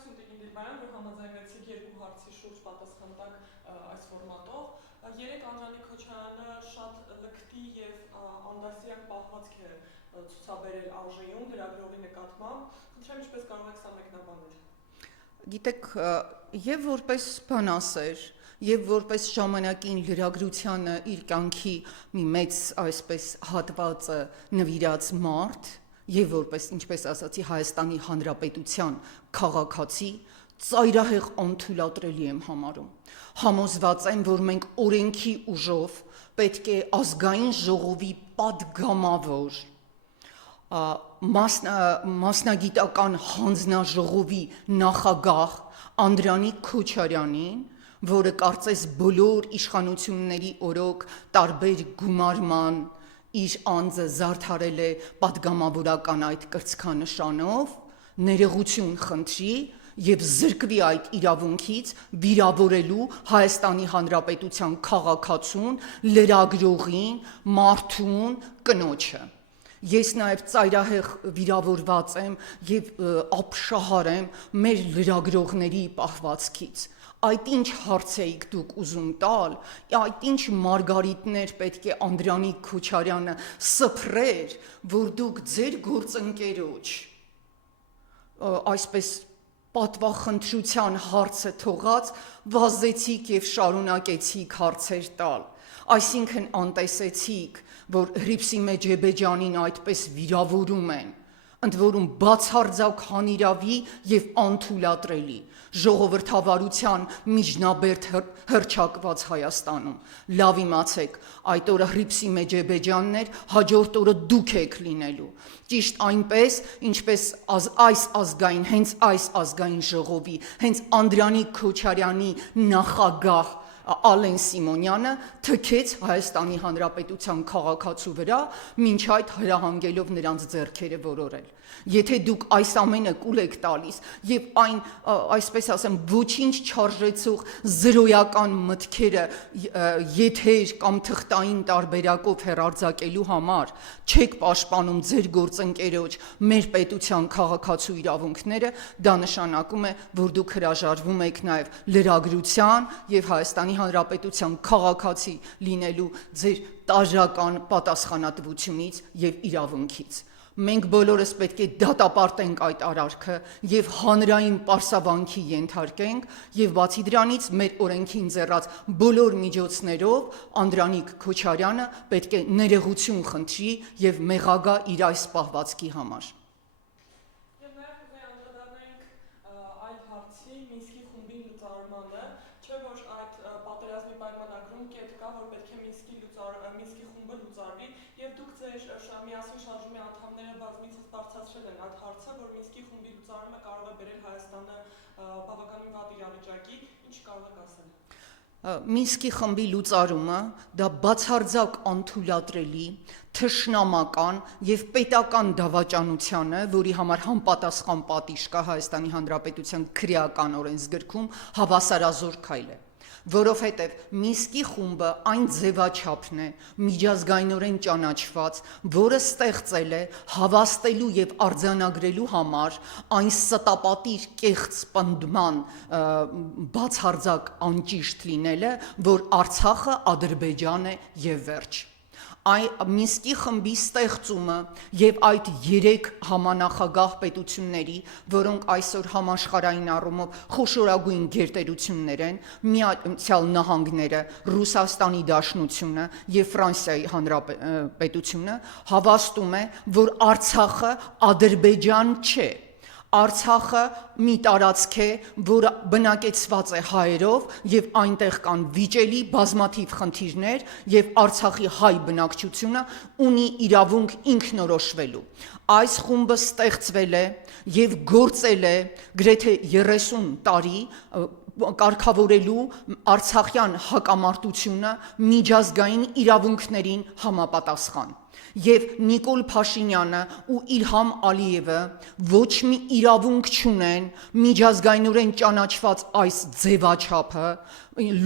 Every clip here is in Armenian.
Շնորհակալություն Տիկին Դիրբարյան, որ համաձայնվեցիք երկու հարցի շուրջ պատասխան տակ այս ֆորմատով։ Երեք Անդրանիկ Քոչարյանը շատ լկտի եւ անդասիակ պահվածք է ցուցաբերել արժեյում լրագրողի նկատմամբ։ Խնդրեմ, ինչպես կարող եք սա մեկնաբանել։ Գիտեք, եւ որպես բանասեր, եւ որպես ժամանակին լրագրությանը իր կյանքի մի մեծ այսպես հատվածը նվիրած մարդ, եւ որպես ինչպես ասացի Հայաստանի Հանրապետության քաղաքացի, ծայրահեղ անթույլատրելի եմ համարում։ Համոզված եմ, որ մենք օրենքի ուժով պետք է ազգային ժողովի պատգամավոր մասնագիտական հանձնաժողովի նախագահ Անդրանիկ Քոչարյանին, որը կարծես բոլոր իշխանությունների օրոք տարբեր գումարման իր անձը զարդարել է պատգամավորական այդ կրծքանշանով, ներողություն խնդրի եւ զրկվի այդ իրավունքից վիրավորելու Հայաստանի Հանրապետության քաղաքացուն, լրագրողին, մարդուն, կնոջը։ Ես նաև ծայրահեղ վիրավորված եմ եւ ապշահար եմ մեր լրագրողների պահվածքից։ Այդ ինչ հարց էիք դուք ուզում տալ, այդ ինչ մարգարիտներ պետք է Անդրանիկ Քոչարյանը սփռեր, որ դուք ձեր գործընկերոջ այսպես պատվախնդրության հարցը թողած վազեցիք եւ շարունակեցիք հարցեր տալ։ Այսինքն անտեսեցիք, որ Հռիփսի Մեջեբեջյանին այդպես վիրավորում են, ընդ որում բացարձակ հանիրավի եւ անթույլատրելի ժողովրդավարության միջնաբերդ հռչակված Հայաստանում։ Լավ իմացեք, այդ օրը Հռիփսի Մեջեբեջյանն էր, հաջորդ օրը դուք եք լինելու։ Ճիշտ այնպես, ինչպես հենց այս ազգային ժողովի, հենց Անդրանիկ Քոչարյանի նախագահ Ալեն Սիմոնյանը թքեց Հայաստանի Հանրապետության քաղաքացու վրա, մինչ այդ հրահանգելով նրանց ձեռքերը որորել։ Եթե դուք այս ամենը կուլ եք տալիս եւ այն, այսպես ասեմ, ոչինչ չարժեցող զրոյական մտքերը եթեր կամ թղթային տարբերակով հեռարձակելու համար չեք պաշտպանում ձեր գործընկերոջ, մեր պետության քաղաքացու իրավունքները, դա նշանակում է, որ դուք հրաժարվում եք նաեւ լրագրության եւ Հայաստանի Հանրապետության քաղաքացի լինելու ձեր տարրական պատասխանատվությունից եւ իրավունքից։ Մենք բոլորս պետք է դատապարտենք այդ արարքը եւ հանրային պարսավանքի ենթարկենք եւ բացի դրանից մեր օրենքին ձեռած բոլոր միջոցներով Անդրանիկ Քոչարյանը պետք է ներողություն խնդրի եւ մեղագա իր այս պահվածքի համար։ Եվ նաեւ ուզեի անդրադառնանք այլ հարցի Մինսկի խումբի լուծարմանը, չէ՞ որ այդ պատերազմի պայմանագրում կետ կա, որ պետք է Մինսկի խումբը լուծարվի եւ դուք ձեր միասին շարժումի անդամները բազմիցս բարձրացրել են այդ հարցը, որ Մինսկի խումբի լուծարումը կարող է բերել Հայաստանը բավականին վատ իրավիճակի, ինչ կարող եք ասել։ Մինսկի խմբի լուծարումը դա բացարձակ անթույլատրելի, թշնամական եւ պետական դավաճանությանը, որի համար համապատասխան պատիժ կա Հայաստանի Հանրապետության քրեական օրենսգրքում, հավասարազոր քայլ է։ Որովհետև Մինսկի խումբը այն ձևաչափն է, միջազգայինորեն ճանաչված, որը ստեղծել է հավաստելու եւ արձանագրելու համար այն ստապատիր կեղծ պնդման բացարձակ անճիշտ լինելը, որ Արցախը Ադրբեջան է եւ վերջ։ Մինսկի խմբի ստեղծումը եւ այդ 3 համանախագահ պետությունների, որոնք այսօր համաշխարհային առումով խոշորագույն գերտերություններ են, Միացյալ Նահանգները, Ռուսաստանի Դաշնությունը եւ Ֆրանսիայի Հանրապետությունը, հավաստում է, որ Արցախը Ադրբեջան չէ։ Արցախը մի տարածք է, որը բնակեցված է հայերով եւ այնտեղ կան վիճելի բազմաթիվ խնդիրներ եւ Արցախի հայ բնակչությունը ունի իրավունք ինքնորոշվելու։ Այս խումբը ստեղծվել է եւ գործել է գրեթե 30 տարի կարգավորելու արցախյան հակամարտությունը միջազգային իրավունքներին համապատասխան։ Եվ Նիկոլ Փաշինյանը ու Իլհամ Ալիևը ոչ մի իրավունք չունեն միջազգայինորեն ճանաչված այս ձևաչափը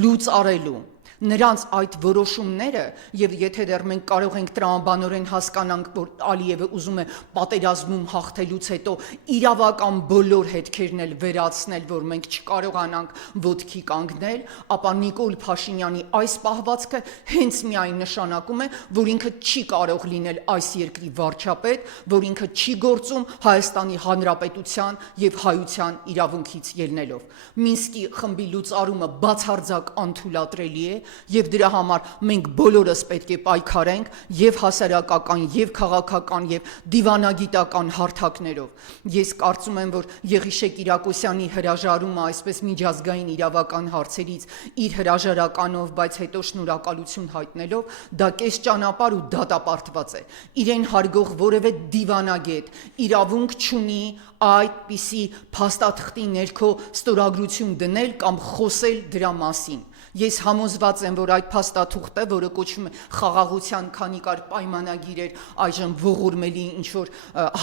լուծարելու։ Նրանց այդ որոշումները, եւ եթե դեռ մենք կարող ենք տրամաբանորեն հասկանանք, որ Ալիևը ուզում է պատերազմում հաղթելուց հետո իրավական բոլոր հետքերն էլ վերացնել, որ մենք չկարողանանք ոտքի կանգնել, ապա Նիկոլ Փաշինյանի այս պահվածքը հենց միայն նշանակում է, որ ինքը չի կարող լինել այս երկրի վարչապետ, որ ինքը չի գործում Հայաստանի Հանրապետության եւ հայության իրավունքից ելնելով։ Մինսկի խմբի լուծարումը բացարձակ անթույլատրելի է եւ դրա համար մենք բոլորս պետք է պայքարենք եւ հասարակական եւ քաղաքական եւ դիվանագիտական հարթակներով։ Ես կարծում եմ, որ Եղիշեկ Կիրակոսյանի հրաժարումը այսպես միջազգային իրավական հարցերից իր հրաժարականով, բայց հետո շնորհակալություն հայտնելով, դա կես ճանապարհ ու դատապարտված է։ Իրեն հարգող որևէ դիվանագետ իրավունք չունի այդպիսի փաստաթղթի ներքո ստորագրություն դնել կամ խոսել դրա մասին։ Ես համոզված եմ, որ այդ փաստաթուղթը, որը կոչվում է խաղաղության քանի կար պայմանագիր էր, այժմ ողորմելի ինչ-որ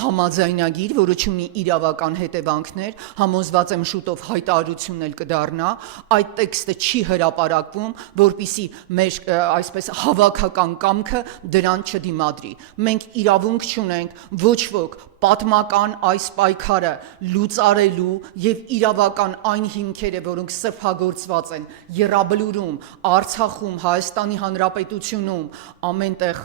համաձայնագիր, որը չունի իրավական հետևանքներ, համոզված եմ շուտով հայտարարություն էլ կդառնա, այդ տեքստը չի հրապարակվում, որպեսզի մեր այսպես հավաքական կամքը դրան չդիմադրի։ Մենք իրավունք չունենք ոչ ոք պատմական այս պայքարը լուծարելու եւ իրավական այն հիմքերը, որոնք սրբագործված են Եռաբլուրում, Արցախում, Հայաստանի Հանրապետությունում, ամենտեղ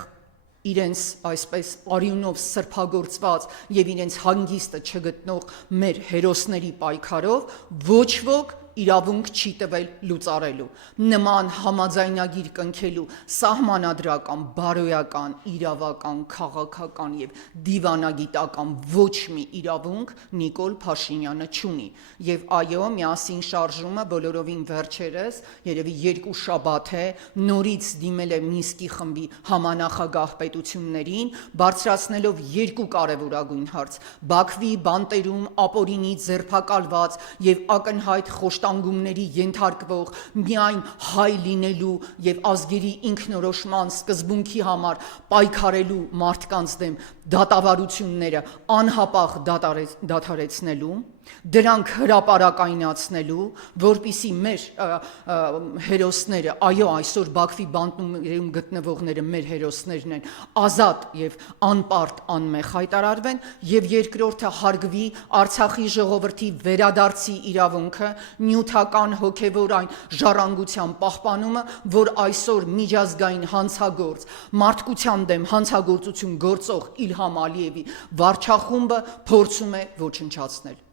իրենց այսպես արյունով սրբագործված եւ իրենց հանգիստը չգտնող մեր հերոսների պայքարով ոչ ոք իրավունք չի տվել լուծարելու։ Նման համաձայնագիր կնքելու սահմանադրական, բարոյական, իրավական, քաղաքական եւ դիվանագիտական ոչ մի իրավունք Նիկոլ Փաշինյանը չունի։ Եվ այո, միասին շարժումը բոլորովին վերջերս, երևի 2 շաբաթ է, նորից դիմել է Մինսկի խմբի համանախագահ պետություններին, բարձրացնելով 2 կարևորագույն հարց՝ Բաքվի բանտերում ապօրինի ձերբակալված եւ ակնհայտ խոշտանգումների ենթարկվող միայն հայ լինելու եւ ազգերի ինքնորոշման սկզբունքի համար պայքարելու մարդկանց դեմ դատավարությունները անհապաղ դադարեցնելու, դրանք հրապարակայնացնելու, որպիսի մեր հերոսները, այո, այսօր Բաքվի բանտերում գտնվողները մեր հերոսներն են, ազատ եւ անպարտ անմեղ հայտարարվեն, եւ երկրորդը հարգվի Արցախի ժողովրդի վերադարձի իրավունքը, նյութական հոգեվոր այն ժառանգության պահպանումը, որ այսօր միջազգային հանցագործ, մարդկության դեմ հանցագործություն գործող Իլհամ Ալիևի վարչախումբը փորձում է ոչնչացնել։